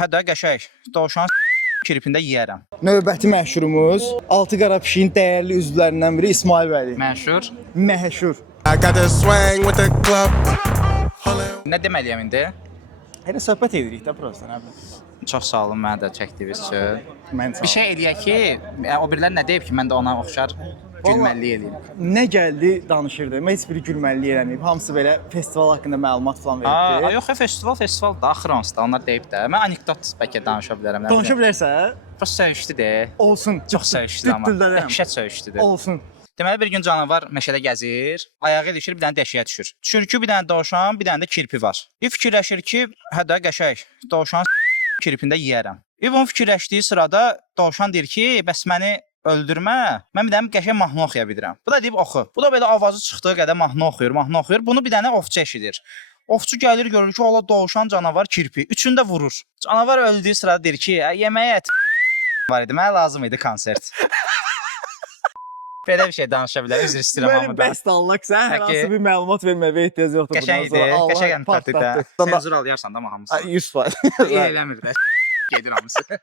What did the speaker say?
hə də qəşəng. Dovşan kirpində yeyərəm. Növbəti məşhurumuz Altı qara pişiyin dəyərli üzvlərindən biri İsmail bəy. Məşhur. Məşhur. I got the swang with the club. Nə deməliyəm indi? Hələ söhbət edirik də prosta, nə bilim. Çox sağ olun mənə də çəkdiyiniz üçün. Mən sağ Bir şey eləyək ki, o birilər nə deyib ki, mən də ona oxşar gülməllik eləyim. Nə gəldi danışırdı. Heç biri gülməllik eləməyib. Hamısı belə festival haqqında məlumat falan verdi. Yox, festival da axırıncıda onlar deyib də. Mən anekdot bəlkə danışa bilərəm. Danışa bilərsən? Prosta söyüşdüdür. Olsun. Çox söyüşdü amma. Dəhşət söyüşdüdür. Olsun. Deməli bir gün canavar meşədə gəzir, ayağı ilişir, bir dənə deşiyə düşür. Düşür ki, bir dənə dovşan, bir dənə də kirpi var. Bir fikirləşir ki, hə də qəşəng, dovşan kirpində yeyərəm. Bir bunu fikirləşdiyi sırada dovşan deyir ki, bəs məni öldürmə, mən bir dənə qəşəng mahnı oxuya bilirəm. Bu da deyib oxu. Bu da belə avazı çıxdığı qədər mahnı oxuyur. Bunu bir dənə ovçu eşidir. Ovçu gəlir, görür ki, ola dovşan, canavar, kirpi. Üçünü də vurur. Canavar öldüyü sırada deyir ki, yeməyə var idi, mənə lazım idi konsert. Belə bir şey danışa bilər, üzr istəyirəm amma da. Bəs danlaq sən hər hansı bir məlumat verməyə ehtiyac yoxdur. Qəşəng idi, qəşəng empatidə. Senzur al yarsan da hamısı. 100%. İyi eləmir də. Gedir hamısı.